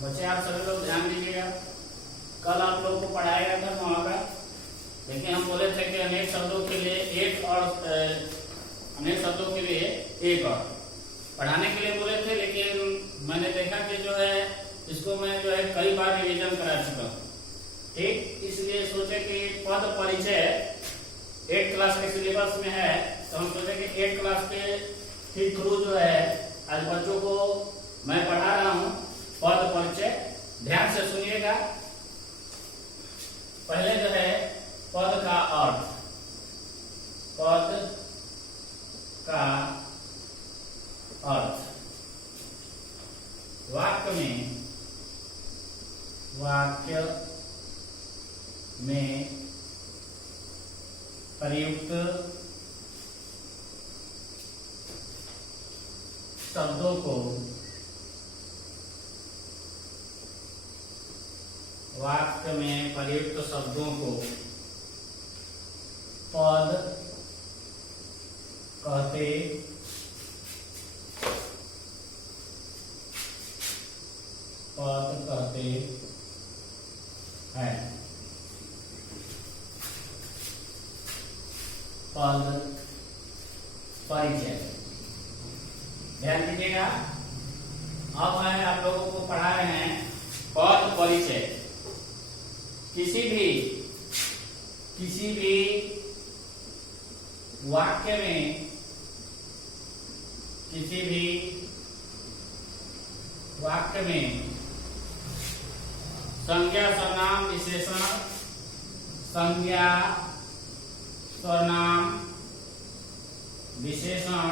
बच्चे आप सभी लोग ध्यान दीजिएगा। कल आप लोगों को पढ़ाया गया था वहां का, लेकिन हम बोले थे कि अनेक शब्दों के लिए एक और अनेक शब्दों के लिए एक और पढ़ाने के लिए बोले थे, लेकिन मैंने देखा कि जो है इसको मैं जो है कई बार रिवीजन करा चुका हूँ। ठीक, इसलिए सोचे कि पद परिचय 8 क्लास के सिलेबस में है, तो हम सोचे कि 8 क्लास के थ्रू जो है आज बच्चों को मैं पढ़ा रहा हूँ पद परिचय। ध्यान से सुनिएगा। पहले जो है पद का अर्थ, पद का अर्थ वाक्य में प्रयुक्त शब्दों को वाक्य में प्रयुक्त शब्दों को पद कहते हैं। पद परिचय, ध्यान दीजिएगा। अब मैं आप लोगों को पढ़ा रहे हैं पद परिचय। किसी भी वाक्य में संज्ञा सर्वनाम विशेषण, संज्ञा सर्वनाम विशेषण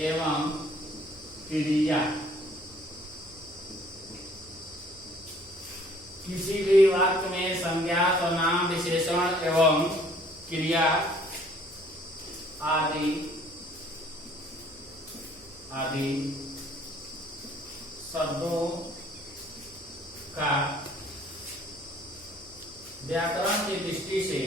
एवं क्रिया, किसी भी वाक्य में संज्ञा सर्वनाम विशेषण एवं क्रिया आदि शब्दों का व्याकरण की दृष्टि से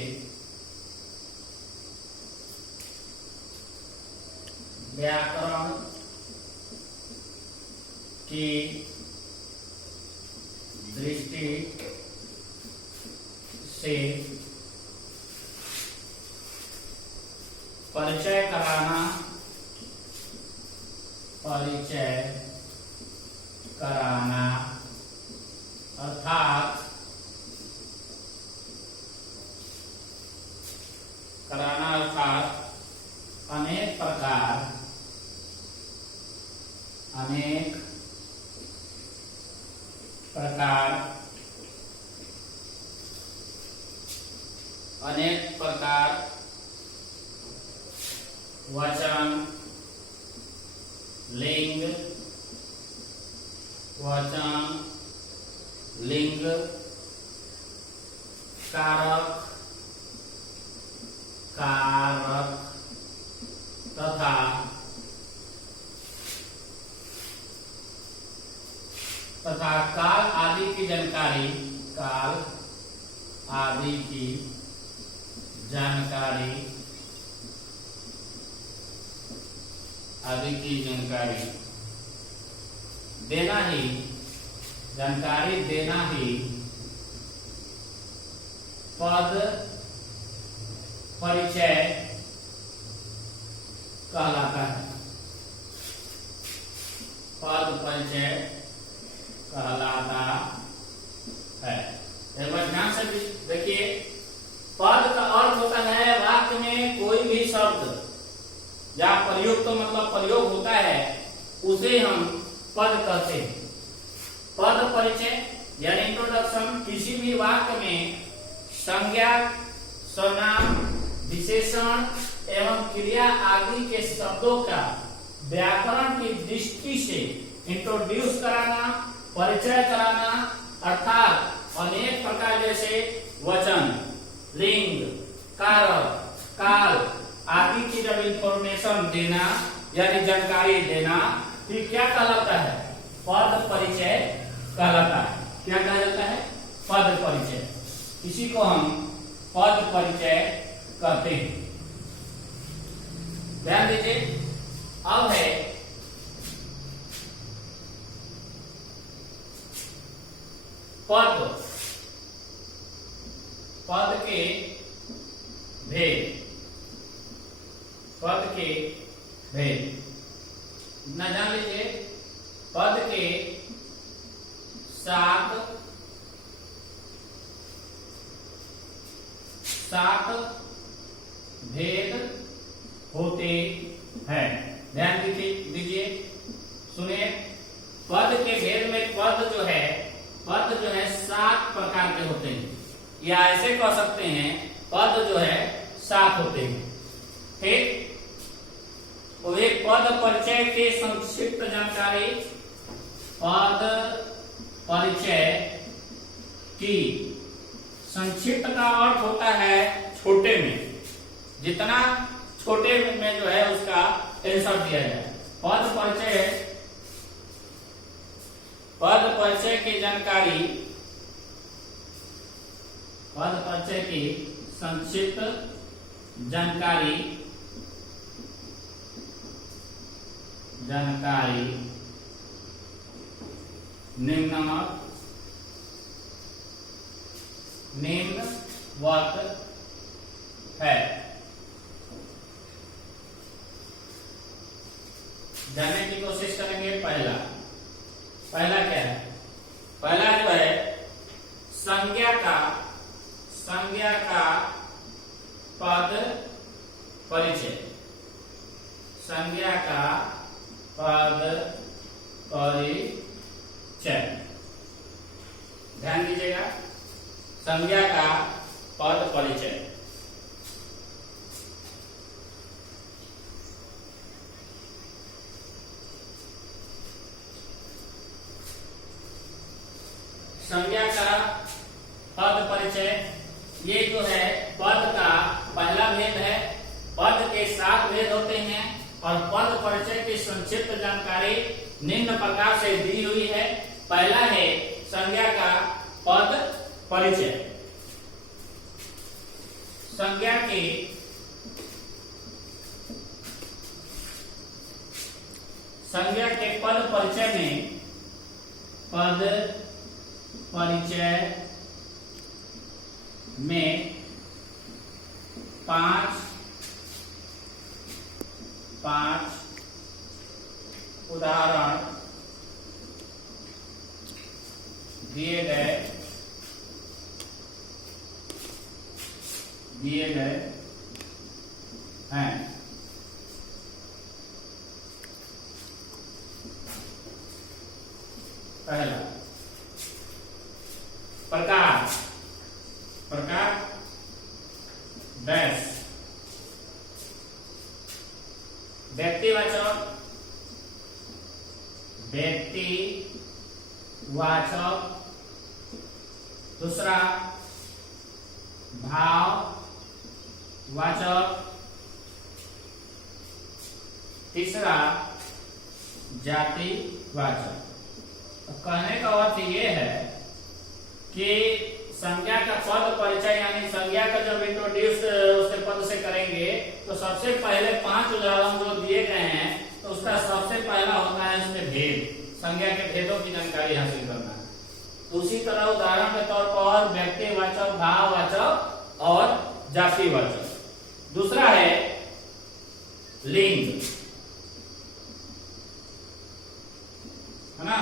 परिचय कराना अर्थात अनेक प्रकार वचन, लिंग, कारक तथा काल आदि की जानकारी देना ही पद परिचय कहलाता है। पद परिचय कहलाता है। एक बार ध्यान से देखिए, पद का अर्थ होता है वाक्य में कोई भी शब्द या प्रयुक्त मतलब प्रयोग होता है, उसे हम पद कहते हैं। पद परिचय यानी इंट्रोडक्शन किसी भी वाक्य में संज्ञा सर्वनाम विशेषण एवं क्रिया आदि के शब्दों का व्याकरण की दृष्टि से इंट्रोड्यूस कराना, परिचय कराना, अर्थात अनेक प्रकार जैसे वचन, लिंग, कारक, काल आदि की जब इंफॉर्मेशन देना यानी जानकारी देना, फिर क्या कहलाता है? पद परिचय कहलाता है। क्या कहा जाता है? पद परिचय। इसी को हम पद परिचय कहते हैं। ध्यान दीजिए, अब है पद, पद के भेद, पद के भेद इतना जान लीजिए। पद के 7 भेद होते हैं। ध्यान दीजिए, सुनिए। पद के भेद में पद जो है 7 प्रकार के होते हैं, या ऐसे कह सकते हैं पद जो है 7 होते हैं। ठीक, तो एक पद परिचय के संक्षिप्त जानकारी, पद परिचय की संक्षिप्त का अर्थ होता है छोटे में, जितना छोटे में जो है उसका आंसर दिया जाए। पद परिचय की जानकारी, पद परिचय की संक्षिप्त जानकारी निम्नवत है। जानने की कोशिश करेंगे। पहला क्या है? पहला जो है संज्ञा का पद परिचय, संज्ञा का पद परिचय। ध्यान दीजिएगा, संज्ञा का पद परिचय। संज्ञा का पद परिचय, ये जो है पद का पहला भेद है। पद के 7 भेद होते हैं और पद परिचय की संक्षिप्त जानकारी निम्न प्रकार से दी हुई है। पहला है संज्ञा का पद परिचय। संज्ञा के पद परिचय में, पद परिचय में 5 उदाहरण दिए गए हैं। पहला प्रकार डैश व्यक्तिवाचक दूसरा भाववाचक, तीसरा जातिवाचक। तो कहने का अर्थ ये है कि संज्ञा का पद परिचय यानी संज्ञा का जब इंट्रोड्यूस उसके पद से करेंगे तो सबसे पहले 5 उदाहरण जो दिए गए हैं तो उसका सबसे पहला होता है उसमें भेद, संज्ञा के भेदों की जानकारी हासिल करना है। तो उसी तरह उदाहरण के तौर पर व्यक्तिवाचक, भाववाचक और जातिवाचक। दूसरा है लिंग, है ना,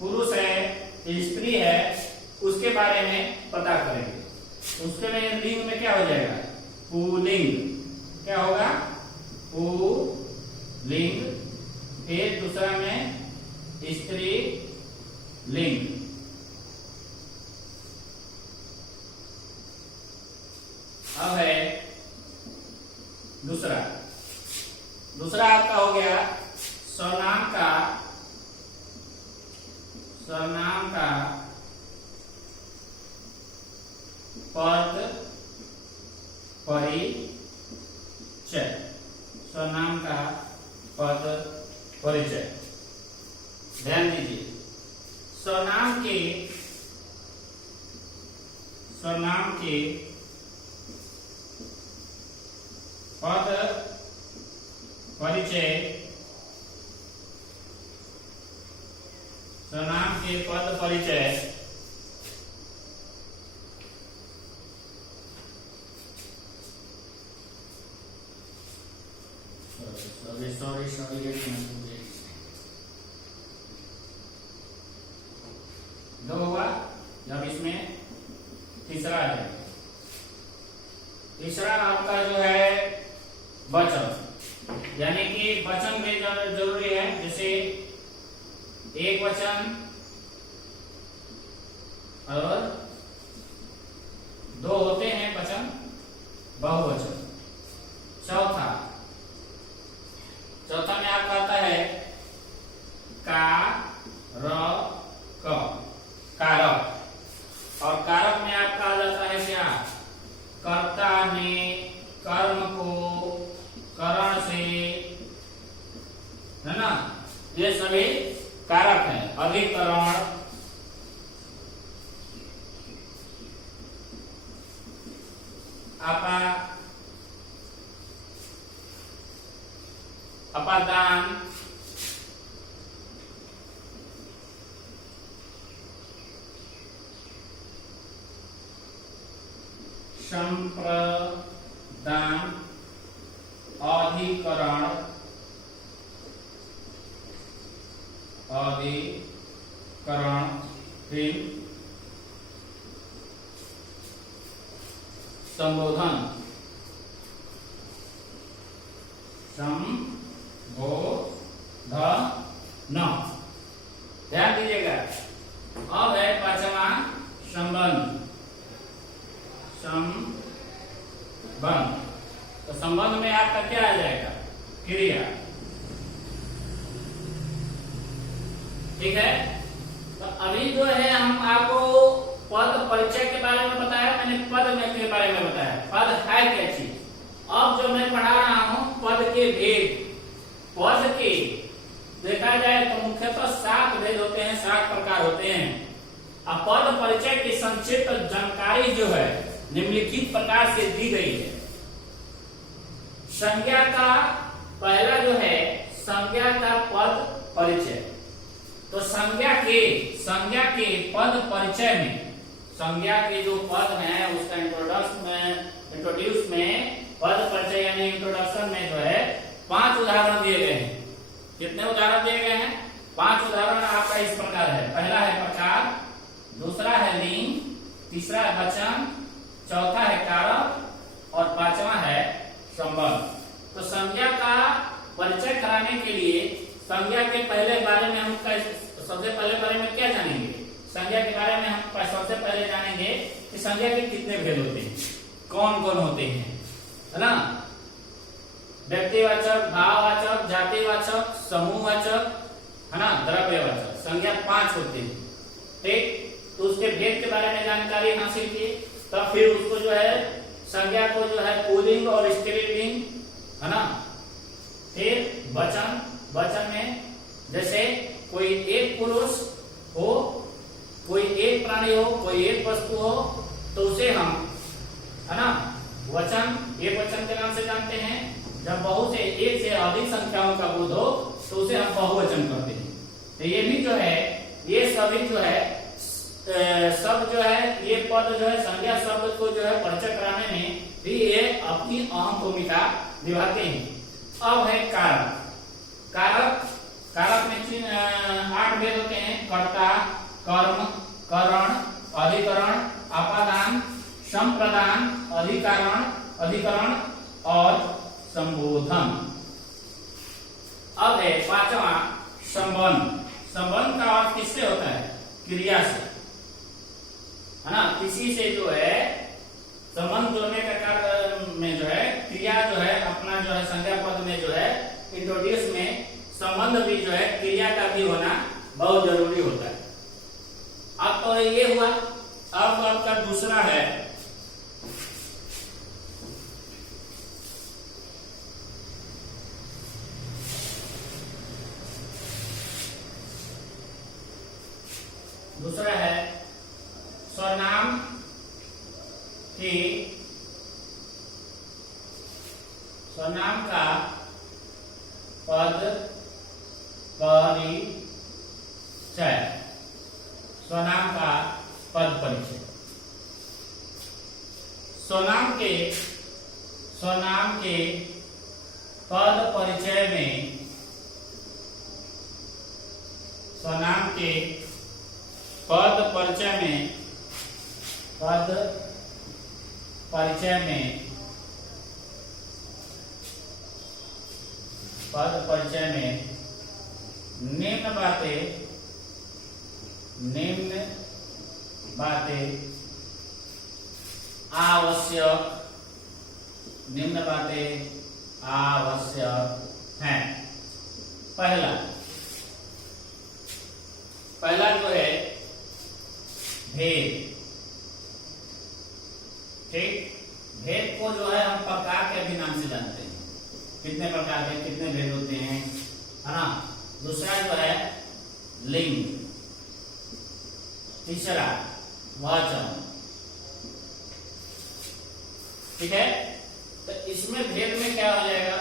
पुरुष है स्त्री है उसके बारे में पता करेंगे। उसके में लिंग में क्या हो जाएगा? पुल्लिंग। क्या होगा? पुल्लिंग। फिर दूसरा में स्त्रीलिंग। अब है दूसरा आपका हो गया सर्वनाम का पद परिचय। सर्वनाम का पद परिचय। ध्यान दीजिए, सर्वनाम के पद परिचय, सर्वनाम के पद परिचय, दो हुआ। जब इसमें तीसरा है, तीसरा आपका जो है वचन, यानी कि वचन में जरूरी है। जैसे एक वचन और दो होते हैं वचन, बहुवचन। चौथा में आपका आता है कारक, और कारक में आपका आ जाता है क्या? कर्ता ने कर्म को करण से, है ना, ये सभी कारक हैं। अधिकरण, अपादान, संप्रदान, अधिकरण, फिर संबोधन, ध्यान दीजिएगा। अब है पांचवा संबंध। तो संबंध में आपका क्या आ जाएगा? क्रिया। ठीक है। तो अभी जो है हम आपको पद परिचय के बारे में बताया, मैंने पद में के बारे में बताया। पद है क्या चीज? अब जो मैं पढ़ा रहा हूं पद के भेद। पद के देखा जाए तो मुख्यतः 7 भेद होते हैं, 7 प्रकार होते हैं। अब पद परिचय की संक्षिप्त जानकारी जो है निम्नलिखित प्रकार से दी गई है। संज्ञा का पहला जो है संज्ञा का पद परिचय। तो संज्ञा के पद परिचय में, संज्ञा के जो पद हैं उसका इंट्रोड्यूस में पद परिचय यानी इंट्रोडक्शन में जो है 5 उदाहरण दिए गए हैं। कितने उदाहरण दिए गए हैं? 5 उदाहरण आपका इस प्रकार है। पहला है प्रकार, दूसरा है लिंग, तीसरा है वचन, चौथा है कारक और पांचवा है संबंध। तो संज्ञा का परिचय कराने के लिए संज्ञा के पहले बारे में हम सबसे पहले बारे में क्या जानेंगे? संज्ञा के बारे में हम सबसे पहले जानेंगे कि संज्ञा के कितने भेद होते हैं, कौन कौन होते हैं, है ना। व्यक्तिवाचक, भाववाचक, जातिवाचक, समूहवाचक, है ना, द्रव्यवाचक। संज्ञा 5 होते हैं। ठीक। तो उसके भेद के बारे में जानकारी हासिल की, तब फिर उसको जो है संज्ञा को जो है पुल्लिंग और स्त्रीलिंग, है ना। फिर वचन में जैसे कोई एक पुरुष हो, कोई एक प्राणी हो, कोई एक वस्तु हो, तो उसे हम, है ना, वचन, एक वचन के नाम से जानते हैं। जब बहुत से एक से अधिक संख्याओं का बोध हो तो उसे हम बहुवचन कहते हैं। तो ये भी जो है, ये सभी जो है शब्द जो है, ये पद जो है संज्ञा शब्द को जो है परिचय कराने में भी ये अपनी अहम भूमिका निभाते हैं। अब है कारक। कारक में 8 भेद होते हैं। कर्ता, कर्म, करण, अधिकरण, अपादान, संप्रदान, अधिकरण और संबोधन। अब है पांचवा संबंध। संबंध का अर्थ किससे होता है? क्रिया से, है ना। किसी से जो है संबंध जोड़ने का कार्य में जो है क्रिया जो है अपना जो है संज्ञा पद में जो है इंट्रोड्यूस में संबंध भी जो है क्रिया का भी होना बहुत जरूरी होता है। अब तो ये हुआ। अब आपका दूसरा है सर्वनाम का पद परिचय, स्वनाम का पद परिचय। स्वनाम के पद परिचय में, स्वनाम के पद परिचय में, पद परिचय में, पद परिचय में निम्न बातें आवश्यक, निम्न बातें आवश्यक हैं। पहला जो है भेद। ठीक, भेद को जो है हम प्रकार के भी नाम से जानते हैं, कितने प्रकार के, कितने भेद होते हैं, है ना। दूसरा जो है लिंग। तीसरा वचन। ठीक है, तो इसमें भेद में क्या हो जाएगा?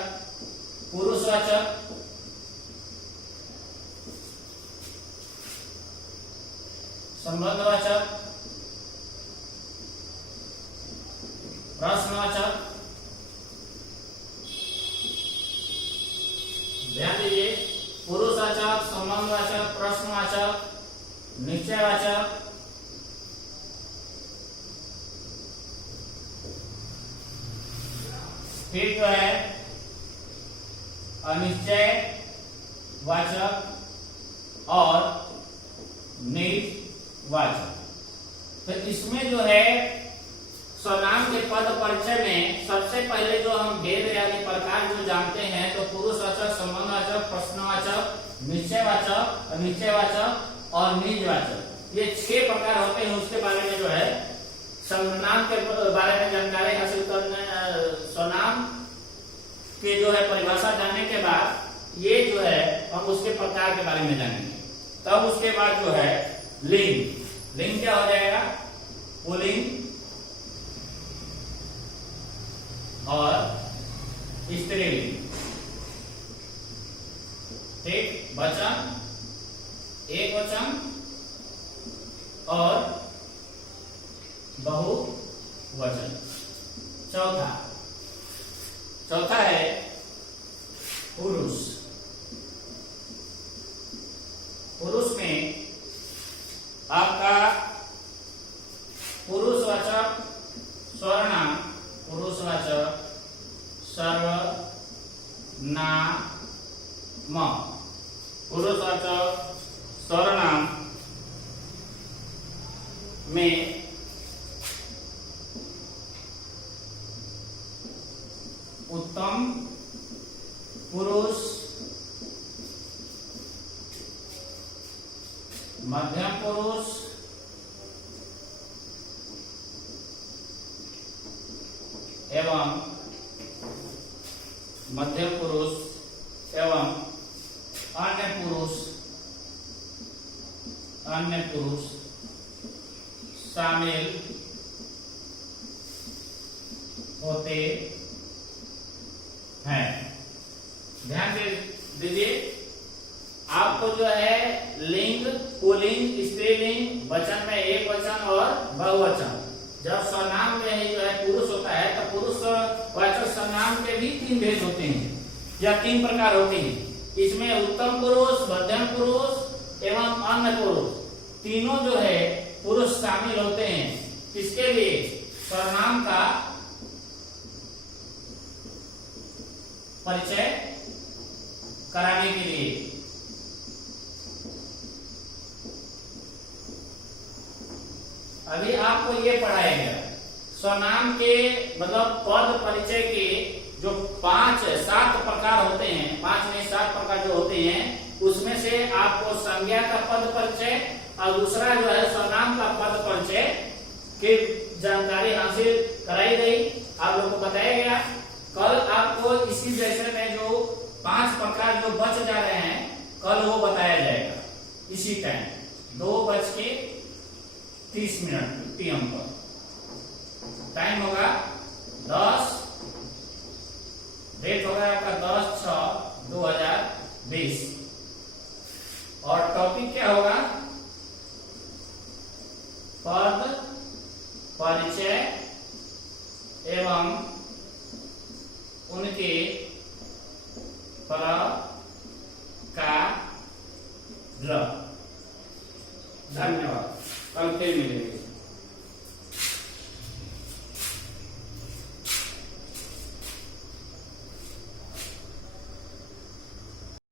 पुरुषवाचक, संबंधवाचक, प्रश्नवाचक। ध्यान दीजिए, पुरुषवाचक, संबंधवाचक, प्रश्नवाचक, निश्चयवाचक, फिर जो है अनिश्चय वाचक और निजवाचक। तो इसमें जो है स्वनाम के पद परिचय में सबसे पहले जो हम भेद यानी प्रकार जो जानते हैं, तो पुरुषवाचक, संबंधवाचक, प्रश्नवाचक, निश्चयवाचक, अनिश्चयवाचक और निजवाचक, ये 6 प्रकार होते हैं। उसके बारे में जो है स्वनाम के बारे में जानकारी हासिल करने, स्वनाम के जो है परिभाषा जानने के बाद ये जो है हम उसके प्रकार के बारे में जानेंगे। तब उसके बाद जो है लिंग। लिंग क्या हो जाएगा? पुल्लिंग और स्त्रीलिंग। ठीक, वचन, एक वचन और बहुवचन। चौथा है पुरुष। पुरुष में आपका पुरुषवाचक सर्वनाम, पुरुषवाचक सर्वनाम, पुरुषवाचक सर्वनाम में उत्तम पुरुष, मध्यम पुरुष, एवं मध्यम पुरुष एवं अन्य पुरुष शामिल होते हैं। ध्यान दीजिए, आपको जो है लिंग, पुल्लिंग, स्त्रीलिंग, वचन में एक वचन और बहुवचन। जब सर्वनाम में ही जो है पुरुष होता है तो पुरुषवाचक सर्वनाम के भी 3 भेद होते हैं या 3 प्रकार होते हैं। इसमें उत्तम पुरुष, मध्यम पुरुष एवं अन्य पुरुष, तीनों जो है पुरुष शामिल होते हैं। किसके लिए? सर्वनाम का परिचय कराने के लिए। अभी आपको ये पढ़ाया गया स्वनाम के मतलब पद परिचय के जो 5-7 प्रकार होते हैं, 5 में 7 प्रकार जो होते हैं, उसमें से आपको संज्ञा का पद परिचय और दूसरा जो है स्वनाम का पद परिचय की जानकारी हासिल कराई गई, आप लोगों को बताया गया। कल आपको इसी जैसे में जो 5 प्रकार जो बच जा रहे हैं, कल वो बताया जाएगा इसी टाइम 2:30 PM पर। टाइम होगा 10, डेट होगा आपका 10/6/2023। 20। और टॉपिक क्या होगा? पद, परिचय एवं उनके प्रकार। धन्यवाद। कल फिर मिलेंगे।